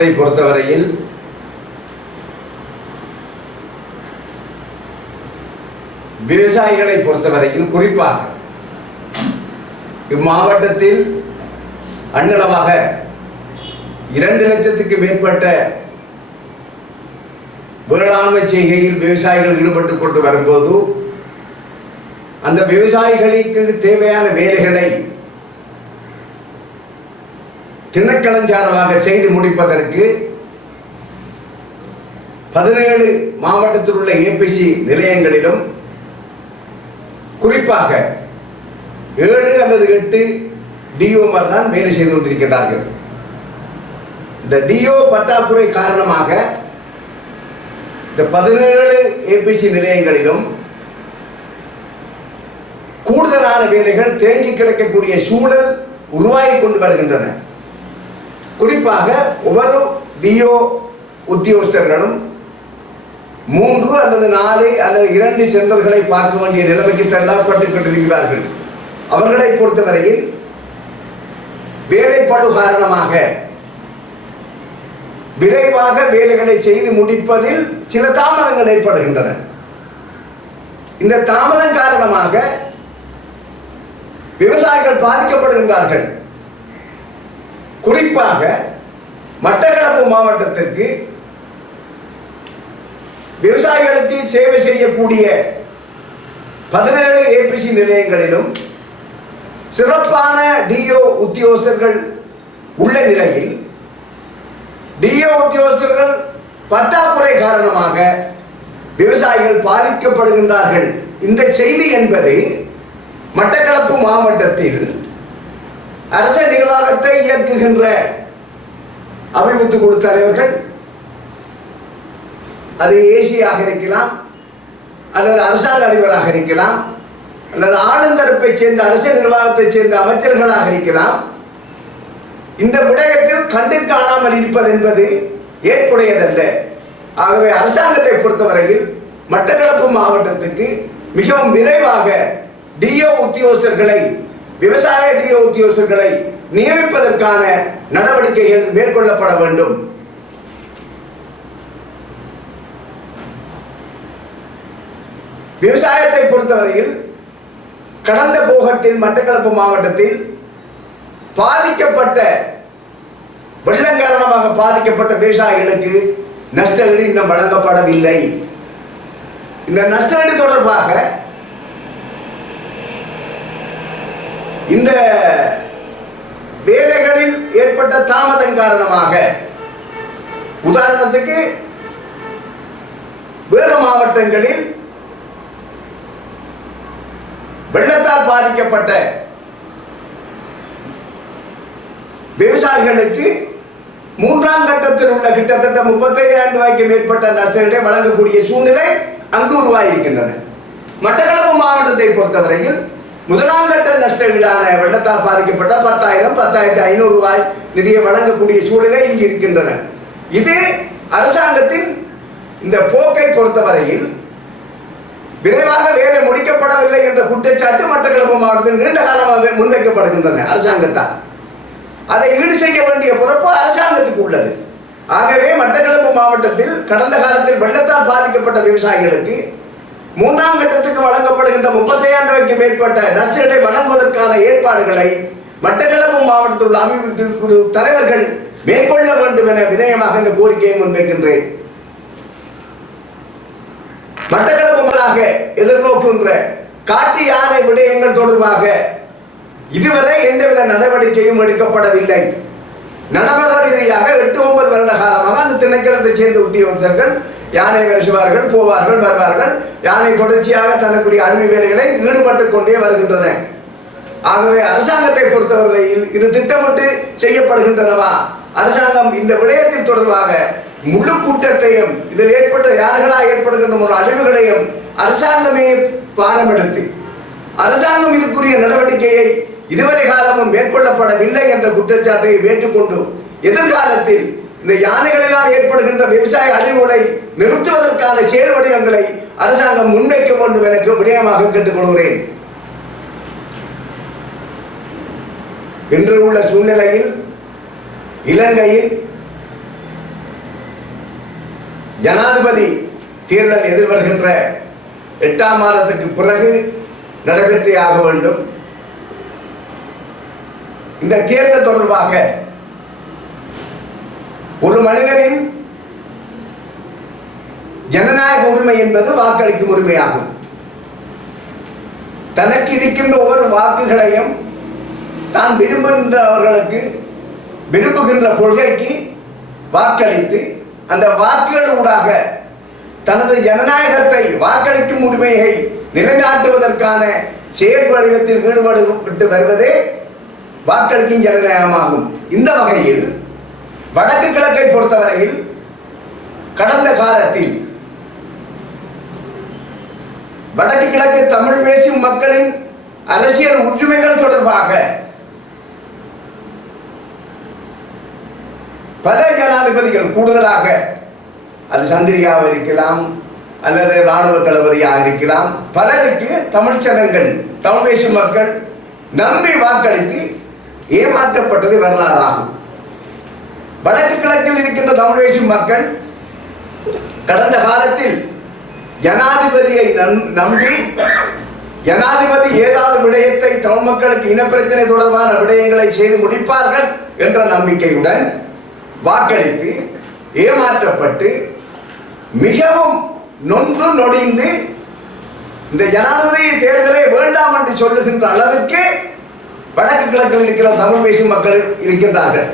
பொறுத்தவரையில் விவசாயிகளை பொறுத்தவரையில் குறிப்பாக இம்மாவட்டத்தில் அண்ணளவாக 2 லட்சத்துக்கு மேற்பட்ட வேளாண்மை செய்கையில் விவசாயிகள் ஈடுபட்டுக் கொண்டு வரும்போது அந்த விவசாயிகளுக்கு தேவையான வேலைகளை திணைக்களஞ்சாரமாக செய்து முடிப்பதற்கு 17 மாவட்டத்தில் உள்ள ஏபிசி நிலையங்களிலும் குறிப்பாக 7 அல்லது 8 டிஓமார் தான் வேலை செய்து கொண்டிருக்கிறார்கள். இந்த டிஓ பற்றாக்குறை காரணமாக இந்த 17 ஏபிசி நிலையங்களிலும் கூடுதலான வேலைகள் தேங்கி கிடக்கக்கூடிய சூழல் உருவாகி கொண்டு வருகின்றன. குறிப்பாக ஒவ்வொரு டிஓ உத்தியோகஸ்தர்களும் 3 அல்லது 4 அல்லது 2 சென்டர்களை பார்க்க வேண்டிய நிலைமைக்கு தள்ளப்பட்டுக் கொண்டிருக்கிறார்கள். அவர்களை பொறுத்தவரையில் வேலைப்பளு காரணமாக விரைவாக வேலைகளை செய்து முடிப்பதில் சில தாமதங்கள் ஏற்படுகின்றன. இந்த தாமதம் காரணமாக விவசாயிகள் பாதிக்கப்படுகின்றார்கள். குறிப்பாக மட்டக்களப்பு மாவட்டத்திற்கு விவசாயிகளுக்கு சேவை செய்யக்கூடிய 17 ஏபிசி நிலையங்களிலும் சிறப்பான டிஓ உத்தியோகஸ்தர்கள் உள்ள நிலையில் டிஓ உத்தியோகஸ்தர்கள் பற்றாக்குறை காரணமாக விவசாயிகள் பாதிக்கப்படுகின்றார்கள். இந்த செய்தி என்பது மட்டக்களப்பு மாவட்டத்தில் அரச நிர்வாகத்தை இயக்குகின்ற அபிவிருத்தி குழு தலைவர்கள், அது ஏசியாக இருக்கலாம் அல்லது அரசாங்க அதிபராக இருக்கலாம் அல்லது ஆளுந்தரப்பை சேர்ந்த அரச நிர்வாகத்தை சேர்ந்த அமைச்சர்களாக இருக்கலாம், இந்த விடயத்தில் கண்டு காணாமல் இருப்பது என்பது ஏற்புடையதல்ல. ஆகவே அரசாங்கத்தை பொறுத்தவரையில் மட்டக்களப்பு மாவட்டத்துக்கு மிகவும் விரைவாக டிஓ உத்தியோகஸ்தர்களை, விவசாய டிஓ உத்தியோகஸ்தர்களை நியமிப்பதற்கான நடவடிக்கைகள் மேற்கொள்ளப்பட வேண்டும். விவசாயத்தை பொறுத்தவரையில் கடந்த போகத்தில் மட்டக்களப்பு மாவட்டத்தில் பாதிக்கப்பட்ட வெள்ளம் காரணமாக பாதிக்கப்பட்ட விவசாயிகளுக்கு நஷ்டஈடு இன்னும் வழங்கப்படவில்லை. இந்த நஷ்டஈடு தொடர்பாக இந்த வேலைகளில் ஏற்பட்ட தாமதம் காரணமாக, உதாரணத்துக்கு வேறு மாவட்டங்களில் வெள்ளத்தால் பாதிக்கப்பட்ட விவசாயிகளுக்கு 3ஆம் கட்டத்தில் உள்ள கிட்டத்தட்ட 35,000 ரூபாய்க்கு மேற்பட்ட நஷ்டஈடை வழங்கக்கூடிய சூழ்நிலை அங்கு உருவாகியிருக்கின்றன. மட்டக்களப்பு மாவட்டத்தை பொறுத்தவரையில் 1ஆம் கட்ட நஷ்டஈடான வெள்ளத்தால் பாதிக்கப்பட்ட 10,000, 10,500 ரூபாய் நிதியை வழங்கக்கூடிய சூழ்நிலை இங்கு இருக்கின்றன. இது அரசாங்கத்தின் இந்த போக்கை பொறுத்தவரையில் விரைவாக வேலை முடிக்கப்படவில்லை என்ற குற்றச்சாட்டு மட்டக்களப்பு மாவட்டத்தில் நீண்ட காலமாக முன்வைக்கப்படுகின்றன அரசாங்கத்தால். அதை ஈடு செய்ய வேண்டிய பொறுப்பு அரசாங்கத்துக்கு உள்ளது. ஆகவே மட்டக்களப்பு மாவட்டத்தில் கடந்த காலத்தில் வெள்ளத்தால் பாதிக்கப்பட்ட விவசாயிகளுக்கு 3ஆம் கட்டத்துக்கு வழங்கப்படுகின்ற 35,000 ரூபாய்க்கு மேற்பட்ட நஷ்டஈடை வழங்குவதற்கான ஏற்பாடுகளை மட்டக்களப்பு மாவட்டத்தில் உள்ள அபிவிருத்தி குழு தலைவர்கள் மேற்கொள்ள வேண்டும் என வினயமாக இந்த கோரிக்கையை முன்வைக்கின்றேன். மட்டக்களப்பு எதிர்நோக்குகின்ற காட்டு யானை விடயங்கள் தொடர்பாக இதுவரை எந்தவித நடவடிக்கையும் எடுக்கப்படவில்லை. நடைமுறை ரீதியாக 8-9 வருட காலமாக அந்த திணைக்களத்தை சேர்ந்த உத்தியோகஸ்தர்கள் யானை வருவார்கள், போவார்கள், வருவார்கள். யானை தொடர்ச்சியாக தனக்குரிய அணுகு வேலைகளை ஈடுபட்டுக் கொண்டே வருகின்றன. ஆகவே அரசாங்கத்தை பொறுத்தவரையில் இது திட்டமிட்டு செய்யப்படுகின்றனவா? அரசாங்கம் இந்த விடயத்தில் தொடர்பாக முழு கூட்டத்தையும், இதில் ஏற்பட்ட யானைகளால் ஏற்படுகின்ற ஒரு அழிவுகளையும் அரசாங்கமே பாடமெடுத்து அரசாங்கம் இதுக்குரிய நடவடிக்கையை இதுவரை காலமும் மேற்கொள்ளப்படவில்லை என்ற குற்றச்சாட்டை ஏற்றுக்கொண்டு எதிர்காலத்தில் இந்த யானைகளினால் ஏற்படுகின்ற விவசாய அழிவுகளை நிறுத்துவதற்கான செயல் வடிவங்களை அரசாங்கம் முன்வைக்க வேண்டும் என விடயமாக கேட்டுக்கொள்கிறேன். இன்று உள்ள சூழ்நிலையில் இலங்கையில் ஜனாதிபதி தேர்தல் எதிர்வருகின்ற 8ஆம் மாதத்துக்கு பிறகு நடைபெற்றே ஆக வேண்டும். இந்த தேர்தல் தொடர்பாக ஒரு மனிதனின் ஜனநாயக உரிமை என்பது வாக்களிக்கும் உரிமையாகும். தனக்கு இருக்கின்ற ஒவ்வொரு வாக்குகளையும் தான் விரும்புகின்றவர்களுக்கு விரும்புகின்ற கொள்கைக்கு வாக்களித்து அந்த வாக்குகளூடாக தனது ஜனநாயகத்தை வாக்களிக்கும் உரிமையை நிலைநாட்டுவதற்கான செயல் வடிவத்தில் ஈடுபட்டு வருவதே வாக்களிக்கும் ஜனநாயகமாகும். இந்த வகையில் வடக்கு கிழக்கை பொறுத்தவரையில் கடந்த காலத்தில் வடக்கு கிழக்கு தமிழ் பேசும் மக்களின் அரசியல் உரிமைகள் தொடர்பாக பல ஜனாதிபதிகள், கூடுதலாக அது சந்திரியாக இருக்கலாம் அல்லது இராணுவ தளபதியாக இருக்கலாம், பலருக்கு தமிழ் ஜனங்கள், தமிழ் பேசும் மக்கள் நம்பி வாக்களித்து ஏமாற்றப்பட்டது வரலாறாகும். வடக்கு கிழக்கில் இருக்கின்ற தமிழ் பேசும் மக்கள் கடந்த காலத்தில் ஜனாதிபதியை நம்பி ஜனாதிபதி ஏதாவது விடயத்தை தமிழ் மக்களுக்கு இனப்பிரச்சனை தொடர்பான விடயங்களை செய்து முடிப்பார்கள் என்ற நம்பிக்கையுடன் வாக்களித்து ஏமாற்றப்பட்டு மிகவும் நொந்து நொடிந்து இந்த ஜனாதிபதி தேர்தலை வேண்டாம் என்று சொல்லுகின்ற அளவிற்கு வடக்கு கிழக்கில் இருக்கிற தமிழ் பேசும் மக்கள் இருக்கின்றார்கள்.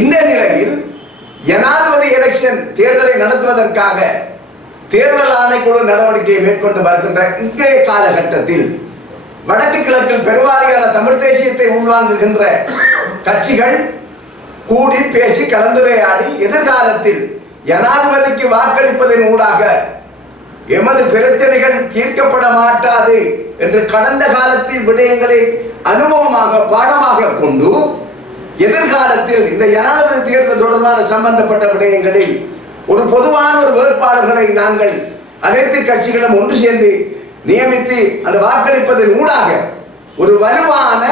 இந்த நிலையில் ஜனாதிபதி எலெக்ஷன் தேர்தலை நடத்துவதற்காக தேர்தல் ஆணைக்குழு நடவடிக்கையை மேற்கொண்டு வருகின்ற இன்றைய காலகட்டத்தில் வடக்கு கிழக்கில் பெருவாரியான தமிழ் தேசியத்தை உள்வாங்குகின்ற கட்சிகள் கூடி பேசி கலந்துரையாடி எதிர்காலத்தில் ஜனாதிபதிக்கு வாக்களிப்பதன் ஊடாக எமது பிரச்சனைகள் தீர்க்கப்பட மாட்டாது என்று கடந்த காலத்தில் விடயங்களை அனுபவமாக பாடமாக கொண்டு எதிர்காலத்தில் இந்த ஜனாதிபதி தேர்தல் தொடர்பான சம்பந்தப்பட்ட விடயங்களில் ஒரு பொதுவான ஒரு வேட்பாளர்களை நாங்கள் அனைத்து கட்சிகளும் ஒன்று சேர்ந்து நியமித்து அந்த வாக்களிப்பதன் ஊடாக ஒரு வலுவான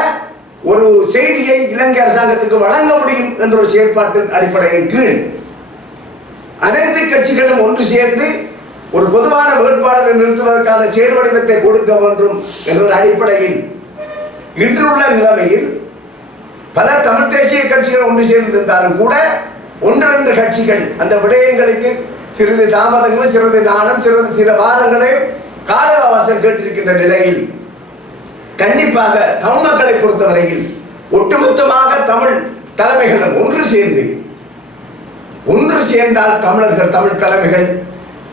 ஒரு செய்தியை இலங்கை அரசாங்கத்துக்கு வழங்க முடியும் என்ற ஒரு செயற்பாட்டின் அடிப்படையின் கீழ் அனைத்து கட்சிகளும் ஒன்று சேர்ந்து ஒரு பொதுவான வேட்பாளரை நிறுத்துவதற்கான செயல் வடிவத்தை கொடுக்க வேண்டும் என்ற ஒரு அடிப்படையில் இன்றுள்ள நிலைமையில் பல தமிழ் தேசிய கட்சிகள் ஒன்று சேர்ந்திருந்தாலும் கூட ஒன்று ரெண்டு கட்சிகள் அந்த விடயங்களுக்கு சிறிது தாமதங்களும் சிறிது நாளும் சில வாரங்களே கால அவகாசம் கேட்டிருக்கின்ற நிலையில் கண்டிப்பாக தமிழ் மக்களை பொறுத்தவரையில் ஒட்டுமொத்தமாக தமிழ் தலைமைகளும் ஒன்று சேர்ந்தால் தமிழர்கள், தமிழ் தலைமைகள்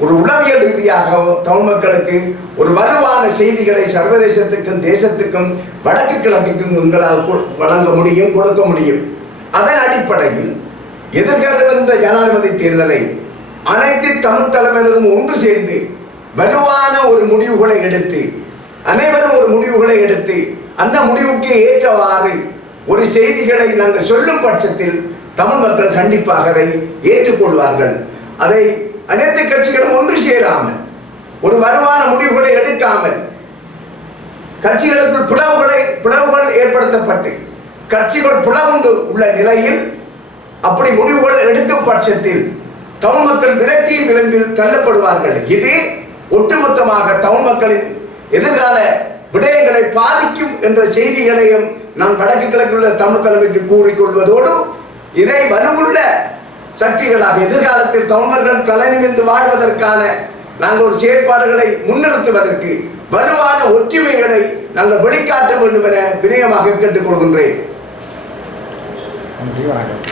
ஒரு உளவியல் ரீதியாக தமிழ் மக்களுக்கு ஒரு வலுவான செய்திகளை சர்வதேசத்துக்கும் தேசத்துக்கும் வடக்கு கிழக்குக்கும் உங்களால் வழங்க முடியும், கொடுக்க முடியும். அதன் அடிப்படையில் எதிர்கால ஜனாதிபதி தேர்தலை அனைத்து தமிழ் தலைமையிலும் ஒன்று சேர்ந்து வலுவான ஒரு முடிவுகளை எடுத்து அனைவரும் ஒரு முடிவுகளை எடுத்து அந்த முடிவுக்கு ஏற்றவாறு ஒரு செய்திகளை நாங்கள் சொல்லும் பட்சத்தில் தமிழ் மக்கள் கண்டிப்பாக அதை ஏற்றுக்கொள்வார்கள். அதை அனைத்து கட்சிகளும் ஒன்று சேராமல் ஒரு வலுவான முடிவுகளை எடுக்காமல் கட்சிகளுக்குள் பிளவுகள் ஏற்படுத்தப்பட்டு கட்சிகள் பிளவுண்டு உள்ள நிலையில் அப்படி முடிவுகள் எடுக்கும் பட்சத்தில் தமிழ் மக்கள் விரக்தியின் விளிம்பில் தள்ளப்படுவார்கள். இது ஒட்டுமொத்தமாக தமிழ் மக்களின் எதிர்கால விடயங்களை பாதிக்கும் என்ற செய்திகளையும் நாம் வடக்கு கிழக்குள்ள தமிழ் தலைமைக்கு கூறிக்கொள்வதோடு இதை வலுவுள்ள சக்திகளாக எதிர்காலத்தில் தமிழர்கள் தலைநிமிர்ந்து வாழ்வதற்கான நாங்கள் ஒரு செயற்பாடுகளை முன்னிறுத்துவதற்கு வலுவான ஒற்றுமைகளை நாங்கள் வெளிக்காட்ட வேண்டும் என வினயமாக கேட்டுக்கொள்கின்றேன். நன்றி, வணக்கம்.